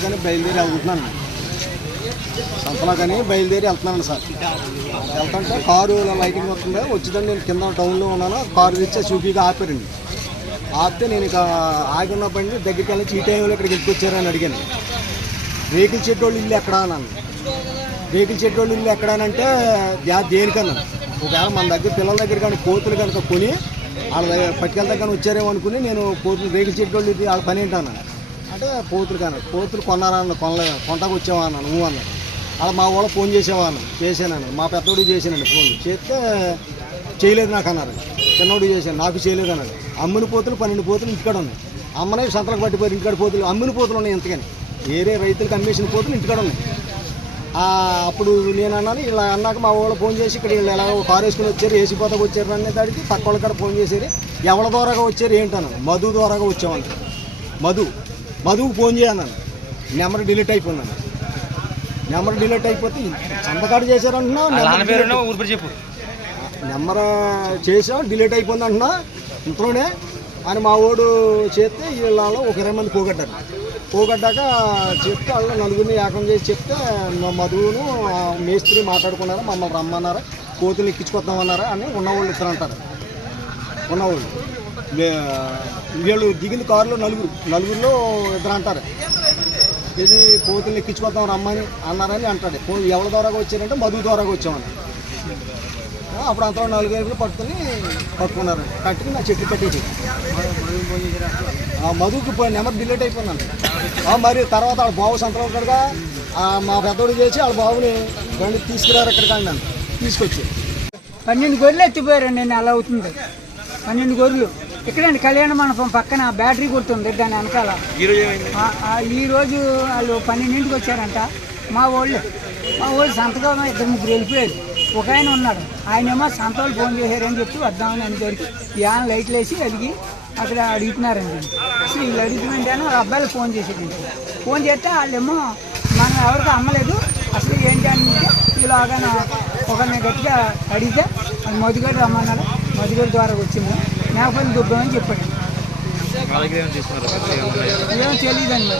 సంతలాగానే బయలుదేరి వెళ్తున్నాను. సంతలాగానే బయలుదేరి వెళ్తున్నాను సార్. వెళ్తుంటే కారు లైటింగ్ వస్తుంది. వచ్చిందని నేను కింద టౌన్లో ఉన్నాను. కారు తెచ్చి చూపిగా ఆపారండి. ఆపితే నేను ఇక ఆగి ఉన్న బండి దగ్గరికి వెళ్ళి ఈ టైంలో ఇక్కడికి ఎందుకు వచ్చారని అడిగాను. వెహికల్ చెట్టోళ్ళు ఇల్లు ఎక్కడా అన్నాను. వెహికల్ చెట్టోళ్ళు ఇల్లు ఎక్కడానంటే దేనికన్నా ఒకవేళ మన దగ్గర పిల్లల దగ్గర కానీ కోతులు కనుక కొని వాళ్ళ పట్టుకెళ్తా కానీ వచ్చారేమో అనుకుని నేను కోతులు వెహికల్ చెట్టోళ్ళు ఇది వాళ్ళ పని ఏంటన్నా అంటే కోతులు కొన్నారా అన్న కొంటాకు వచ్చావా అన్నాను. నువ్వు అన్నాడు. అలా మా వాళ్ళు ఫోన్ చేసావా అన్న. చేశాను. మా పెద్దోడికి చేశానండి ఫోన్. చేస్తే చేయలేదు నాకు అన్నారు. చిన్నోడికి చేశాను. నాకు చేయలేదు అన్నాడు. అమ్మిన పోతులు 12 పోతులు ఇంటికాడ ఉన్నాయి. అమ్మనే సంతలకు పట్టిపోయి ఇంటికాడ పోతులు అమ్మిన పోతులు ఉన్నాయి. ఎంతకని వేరే రైతులకు అమ్మేసిన పోతులు ఇంటికాడ ఉన్నాయి. అప్పుడు నేను అన్నాను. ఇలా అన్నాక మా వాళ్ళు ఫోన్ చేసి ఇక్కడ వీళ్ళు ఎలా కారు వేసుకుని వచ్చారు, ఏసీ పోతకు వచ్చారు అనే దానికి పక్క వాళ్ళ కాడ ఫోన్ చేసేది. ఎవరి ద్వారాగా వచ్చారు ఏంటన్నాను. మధు ద్వారాగా వచ్చామని. మధుకు ఫోన్ చేయన్నాను. నెంబర్ డిలీట్ అయిపోయిందన్న. నెంబర్ డిలీట్ అయిపోతే సంతకాడు చేశారంటున్నా. నెంబర్ చేసాం డిలీట్ అయిపోయింది అంటున్నా ఇంట్లోనే అని మా వాడు చేస్తే వీళ్ళలో ఒక 20 మంది పోగొడ్డాక చెప్తే వాళ్ళు నలుగురిని ఏకం చేసి చెప్తే మధువును మేస్త్రి మాట్లాడుకున్నారు. మమ్మల్ని రమ్మన్నారు, కోతులు ఎక్కించుకొద్దామన్నారా అని ఉన్నవాళ్ళు ఇద్దరు అంటారు. ఉన్నవాళ్ళు వీళ్ళు దిగిన కారులో నలుగురిలో ఇద్దరు అంటారు. ఇది కోతులు ఎక్కించుకొద్దాం రమ్మని అన్నారని అంటాడు. ఎవరి ద్వారాగా వచ్చారంటే మధు ద్వారాగా వచ్చామని. అప్పుడు అంతా 4 గంటలు పట్టుకున్నారు. కట్టుకుని నా చెట్లు కట్టేసి మధుకి నెంబర్ డిలీట్ అయిపోయిందండి. మరి తర్వాత వాళ్ళ బాబు సంతలో ఉంటాడుగా మా పెద్దోడు చేసి వాళ్ళ బాబుని బండి తీసుకురారు ఎక్కడికి నన్ను తీసుకొచ్చి 12 గొర్రెలు ఎత్తిపోయారండి. నేను అలా అవుతుంది 12 గొర్రెలు ఇక్కడండి కళ్యాణ మండపం పక్కన బ్యాటరీ కొడుతుంది దాని వెనకాల. ఈరోజు వాళ్ళు 12ంటికి వచ్చారంట. మా వాళ్ళు సంతగా 2-3 వెళ్ళిపోయారు. ఒక ఆయన ఉన్నాడు. ఆయనేమో సంతోళ్ళు ఫోన్ చేశారని చెప్పి వద్దామని అనేసరికి యాన్ లైట్లు వేసి అడిగి అక్కడ అడుగుతున్నారండి. అసలు వీళ్ళు అడుగుతుంటే వాళ్ళ అబ్బాయిలు ఫోన్ చేసేదండి. ఫోన్ చేస్తే వాళ్ళేమో మనం ఎవరికి అమ్మలేదు అసలు ఏంటి అంటే ఇలాగా ఒకరిని గట్టిగా అడిగితే అది మధుగడ్డ రమ్మన్నాడు. మధుగడ్డ ద్వారా వచ్చింది. మేకపోయిన దుబ్బమని చెప్పాడు. ఏమో తెలియదండి.